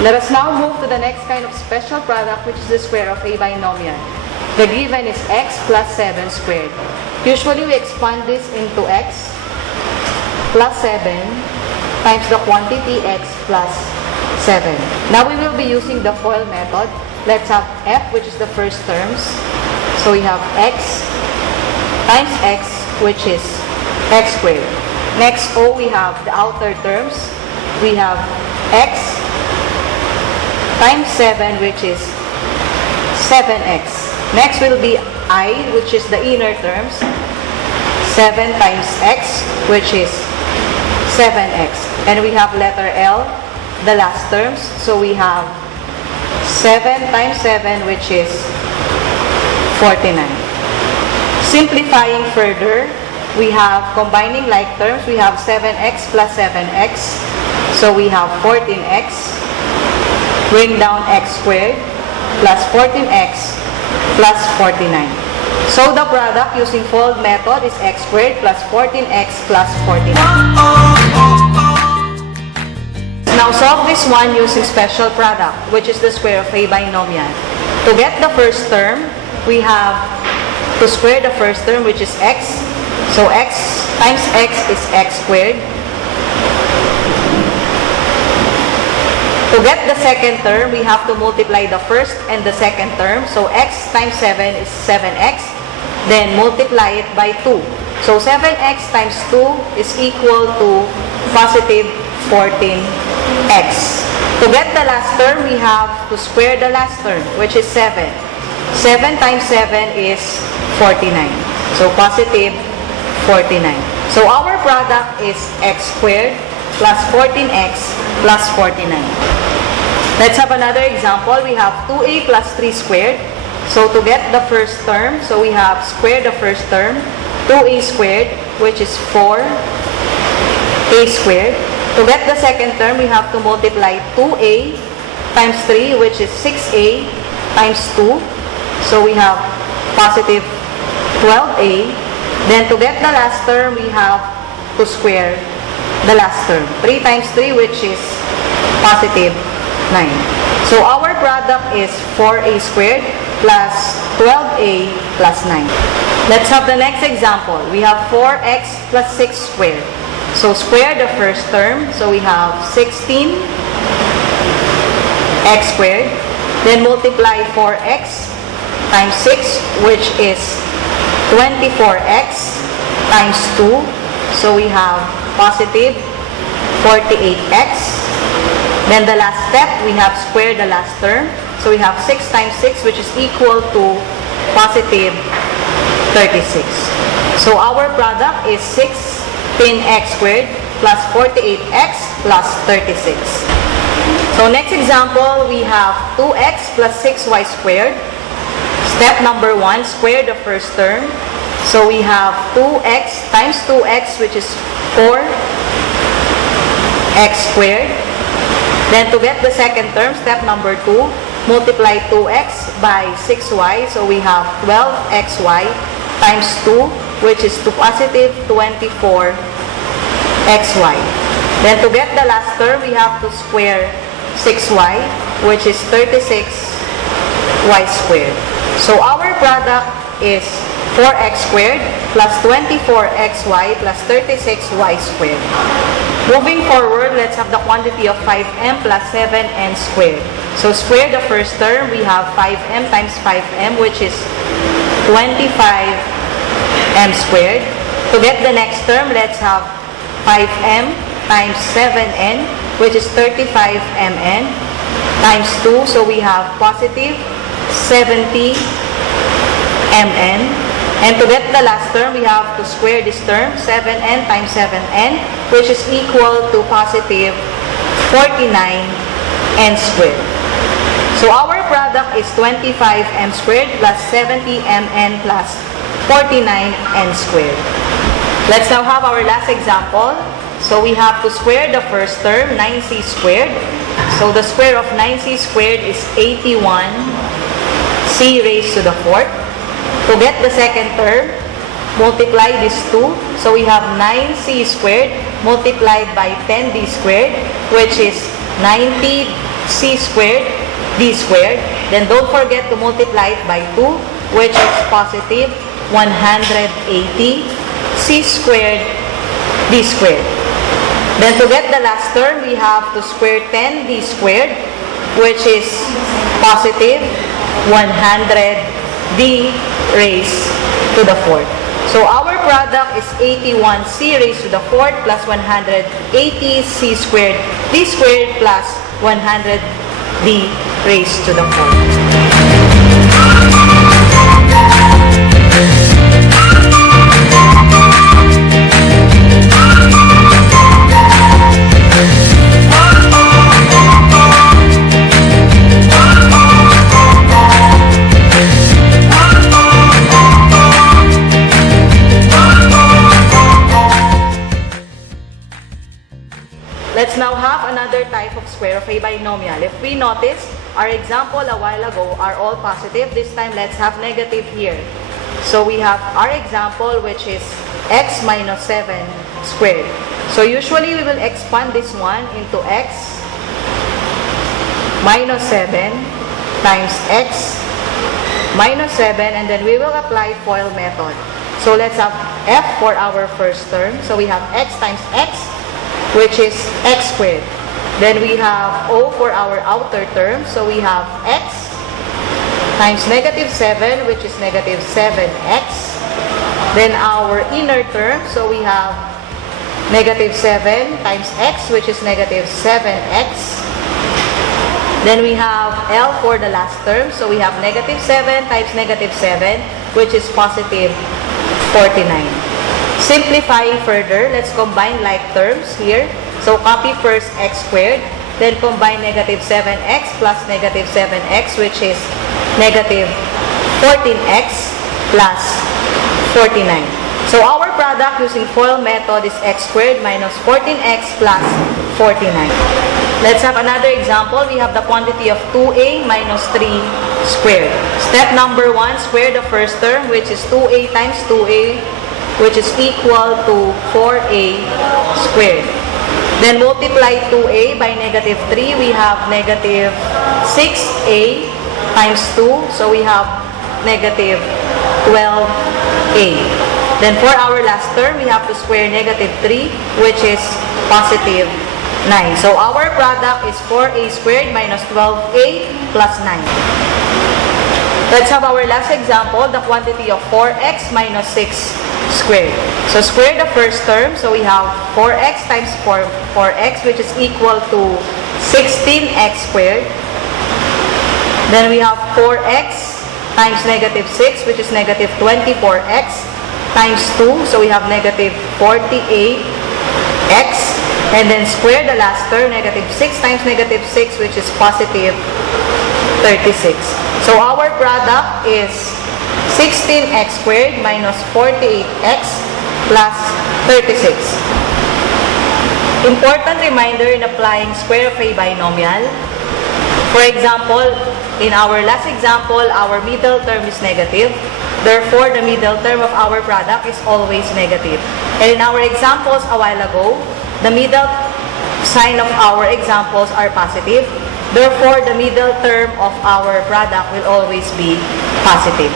Let us now move to the next kind of special product, which is the square of a binomial. The given is x plus 7 squared. Usually we expand this into x plus 7 times the quantity x plus 7. Now we will be using the FOIL method. Let's have f, which is the first terms. So we have x times x, which is x squared. Next O, we have the outer terms. We have x times 7, which is 7x. Next will be I, which is the inner terms. 7 times x, which is 7x. And we have letter L, the last terms. So we have 7 times 7, which is 49. Simplifying further, we have combining like terms. We have 7x plus 7x. So we have 14x. Bring down x squared plus 14x plus 49. So the product using fold method is x squared plus 14x plus 49. Now solve this one using special product, which is the square of a binomial. To get the first term, we have to square the first term, which is x. So x times x is x squared. To get the second term, we have to multiply the first and the second term. So x times 7 is 7x. Then multiply it by 2. So 7x times 2 is equal to positive 14x. To get the last term, we have to square the last term, which is 7. 7 times 7 is 49. So positive 49. So our product is x squared plus 14x plus 49. Let's have another example. We have 2a plus 3 squared. So to get the first term, so we have square the first term, 2a squared, which is 4a squared. To get the second term, we have to multiply 2a times 3, which is 6a times 2. So we have positive 12a. Then to get the last term, we have to square the last term. 3 times 3, which is positive 9. So our product is 4a squared plus 12a plus 9. Let's have the next example. We have 4x plus 6 squared. So square the first term. So we have 16x squared. Then multiply 4x times 6, which is 24x times 2. So we have positive 48x. Then the last step, we have square the last term. So we have 6 times 6, which is equal to positive 36. So our product is 16x squared plus 48x plus 36. So next example, we have 2x plus 6y squared. Step number 1, square the first term. So we have 2x times 2x, which is 4x squared. Then to get the second term, step number 2, multiply 2x by 6y. So we have 12xy times 2, which is to positive 24xy. Then to get the last term, we have to square 6y, which is 36y squared. So our product is 4x squared plus 24xy plus 36y squared. Moving forward, let's have the quantity of 5m plus 7n squared. So square the first term, we have 5m times 5m, which is 25m squared. To get the next term, let's have 5m times 7n, which is 35mn, times 2. So we have positive 70mn. And to get the last term, we have to square this term, 7n times 7n, which is equal to positive 49n squared. So our product is 25m squared plus 70mn plus 49n squared. Let's now have our last example. So we have to square the first term, 9c squared. So the square of 9c squared is 81c raised to the 4th. To get the second term, multiply these two. So we have 9c squared multiplied by 10d squared, which is 90c c squared d squared. Then don't forget to multiply it by 2, which is positive 180 c squared d squared. Then to get the last term, we have to square 10d squared, which is positive 100d raised to the 4th. So our product is 81c raised to the 4th plus 180c squared d squared plus 100d raised to the 4th. Let's now have another type of square of a binomial. If we notice, our example a while ago are all positive. This time, let's have negative here. So we have our example, which is x minus 7 squared. So usually, we will expand this one into x minus 7 times x minus 7, and then we will apply FOIL method. So let's have f for our first term. So we have x times x, which is x squared. Then we have O for our outer term. So we have x times negative 7, which is negative 7x. Then our inner term, so we have negative 7 times x, which is negative 7x. Then we have L for the last term. So we have negative 7 times negative 7, which is positive 49. Simplifying further, let's combine like terms here. So copy first x squared, then combine negative 7x plus negative 7x, which is negative 14x plus 49. So our product using FOIL method is x squared minus 14x plus 49. Let's have another example. We have the quantity of 2a minus 3 squared. Step number 1, square the first term, which is 2a times 2a, which is equal to 4a squared. Then multiply 2a by negative 3. We have negative 6a times 2. So we have negative 12a. Then for our last term, we have to square negative 3, which is positive 9. So our product is 4a squared minus 12a plus 9. Let's have our last example, the quantity of 4x minus 6 squared. So square the first term. So we have 4x times 4x, which is equal to 16x squared. Then we have 4x times negative 6, which is negative 24x times 2. So we have negative 48x. And then square the last term, negative 6 times negative 6, which is positive 36. So our product is 16x squared minus 48x plus 36. Important reminder in applying square of a binomial. For example, in our last example, our middle term is negative. Therefore, the middle term of our product is always negative. And in our examples a while ago, the middle sign of our examples are positive. Therefore, the middle term of our product will always be positive.